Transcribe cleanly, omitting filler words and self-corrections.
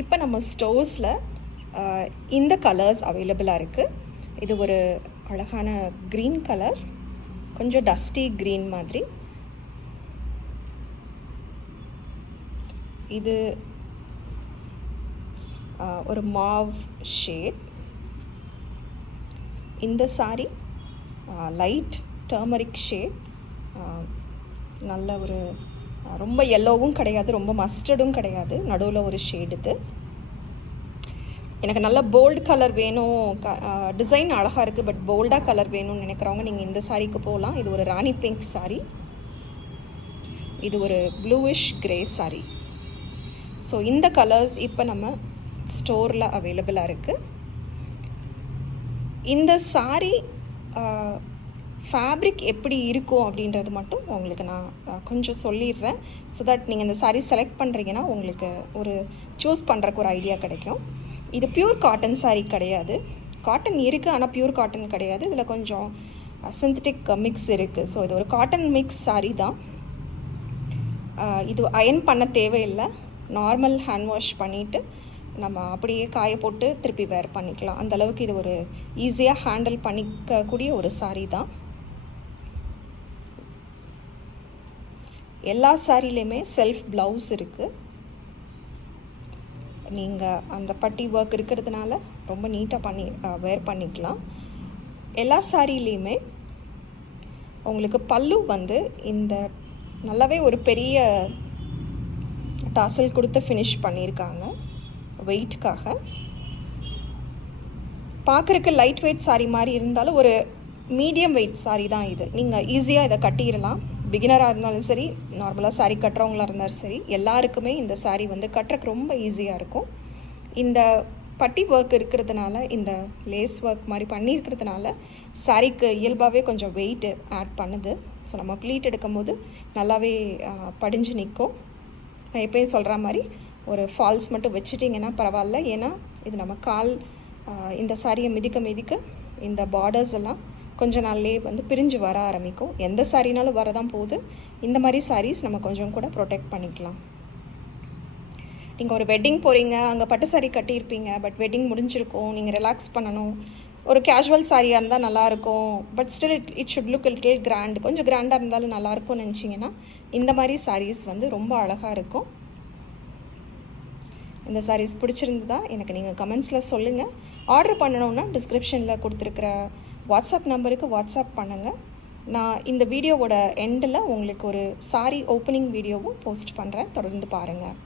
இப்போ நம்ம ஸ்டோர்ஸில் இந்த கலர்ஸ் அவைலபிளாக இருக்குது. இது ஒரு அழகான க்ரீன் கலர், கொஞ்சம் டஸ்டி க்ரீன் மாதிரி. இது ஒரு மாவ் ஷேட். இந்த சாரி லைட் டர்மரிக் ஷேட். நல்ல ஒரு ரொம்ப எல்லோவும் கிடையாது, ரொம்ப மஸ்டர்டும் கிடையாது, நடுவில் ஒரு ஷேட். இது எனக்கு நல்ல போல்டு கலர் வேணும், டிசைன் அழகாக இருக்குது, பட் போல்டாக கலர் வேணும்னு நினைக்கிறவங்க நீங்கள் இந்த சாரீக்கு போகலாம். இது ஒரு ராணி பிங்க் சாரீ. இது ஒரு ப்ளூவிஷ் கிரே சாரீ. ஸோ இந்த கலர்ஸ் இப்போ நம்ம ஸ்டோரில் அவைலபிளாக இருக்குது. இந்த சாரீ ஃபேப்ரிக் எப்படி இருக்கும் அப்படின்றது மட்டும் உங்களுக்கு நான் கொஞ்சம் சொல்லிடுறேன். ஸோ தட் நீங்கள் இந்த சாரீ செலக்ட் பண்ணுறீங்கன்னா உங்களுக்கு ஒரு சூஸ் பண்ணுறக்கு ஒரு ஐடியா கிடைக்கும். இது பியூர் காட்டன் சாரீ கிடையாது. காட்டன் இருக்குது, ஆனால் பியூர் காட்டன் கிடையாது. இதில் கொஞ்சம் சிந்தட்டிக் மிக்ஸ் இருக்குது. ஸோ இது ஒரு காட்டன் மிக்ஸ் சாரீ தான். இது அயன் பண்ண தேவையில்லை. நார்மல் ஹேண்ட் வாஷ் பண்ணிவிட்டு நம்ம அப்படியே காய போட்டு திருப்பி வேர் பண்ணிக்கலாம். அந்தளவுக்கு இது ஒரு ஈஸியாக ஹேண்டில் பண்ணிக்கக்கூடிய ஒரு சாரீ தான். எல்லா சாரிலையுமே செல்ஃப் ப்ளவுஸ் இருக்குது. நீங்கள் அந்த பட்டி ஒர்க் இருக்கிறதுனால ரொம்ப நீட்டாக வேர் பண்ணிக்கலாம். எல்லா சாரிலையுமே உங்களுக்கு பல்லு வந்து இந்த நல்லாவே ஒரு பெரிய டாசல் கொடுத்து ஃபினிஷ் பண்ணியிருக்காங்க வெயிட்டுக்காக. பார்க்குறக்கு லைட் வெயிட் சாரீ மாதிரி இருந்தாலும் ஒரு மீடியம் வெயிட் சாரீ தான் இது. நீங்கள் ஈஸியாக இதை கட்டிடலாம். பிகினராக இருந்தாலும் சரி, நார்மலாக சாரீ கட்டுறவங்களாக இருந்தாலும் சரி, எல்லாருக்குமே இந்த சாரீ வந்து கட்டுறக்கு ரொம்ப ஈஸியாக இருக்கும். இந்த பட்டி ஒர்க் இருக்கிறதுனால, இந்த லேஸ் ஒர்க் மாதிரி பண்ணியிருக்கிறதுனால சாரீக்கு இயல்பாகவே கொஞ்சம் வெயிட் ஆட் பண்ணுது. ஸோ நம்ம ப்ளீட் எடுக்கும் போது நல்லாவே படிஞ்சு நிற்கும். நான் எப்பயும் சொல்கிற மாதிரி ஒரு ஃபால்ஸ் மட்டும் வச்சுட்டிங்கன்னா பரவாயில்ல. ஏன்னா இது நம்ம கால் இந்த சாரியை மிதிக்க மிதிக்க இந்த பார்டர்ஸ் எல்லாம் கொஞ்ச நாள்லேயே வந்து பிரிஞ்சு வர ஆரம்பிக்கும். எந்த சாரினாலும் வரதான் போகுது. இந்த மாதிரி சாரீஸ் நம்ம கொஞ்சம் கூட ப்ரொடெக்ட் பண்ணிக்கலாம். நீங்கள் ஒரு வெட்டிங் போகிறீங்க, அங்கே பட்டு சாரீ கட்டியிருப்பீங்க, பட் வெட்டிங் முடிஞ்சிருக்கும், நீங்கள் ரிலாக்ஸ் பண்ணணும், ஒரு கேஷுவல் சாரியாக இருந்தால் நல்லாயிருக்கும், but still it should look little grand, கொஞ்சம் கிராண்டாக இருந்தாலும் நல்லாயிருக்கும்னு நினச்சிங்கன்னா இந்த மாதிரி சாரீஸ் வந்து ரொம்ப அழகாக இருக்கும். இந்த சாரீஸ் பிடிச்சிருந்ததா எனக்கு நீங்கள் கமெண்ட்ஸில் சொல்லுங்கள். ஆர்டர் பண்ணணுன்னா டிஸ்கிரிப்ஷனில் கொடுத்துருக்குற வாட்ஸ்அப் நம்பருக்கு வாட்ஸ்அப் பண்ணுங்கள். நான் இந்த வீடியோவோட எண்டில் உங்களுக்கு ஒரு சாரீ ஓப்பனிங் வீடியோவும் போஸ்ட் பண்ணுறேன். தொடர்ந்து பாருங்கள்.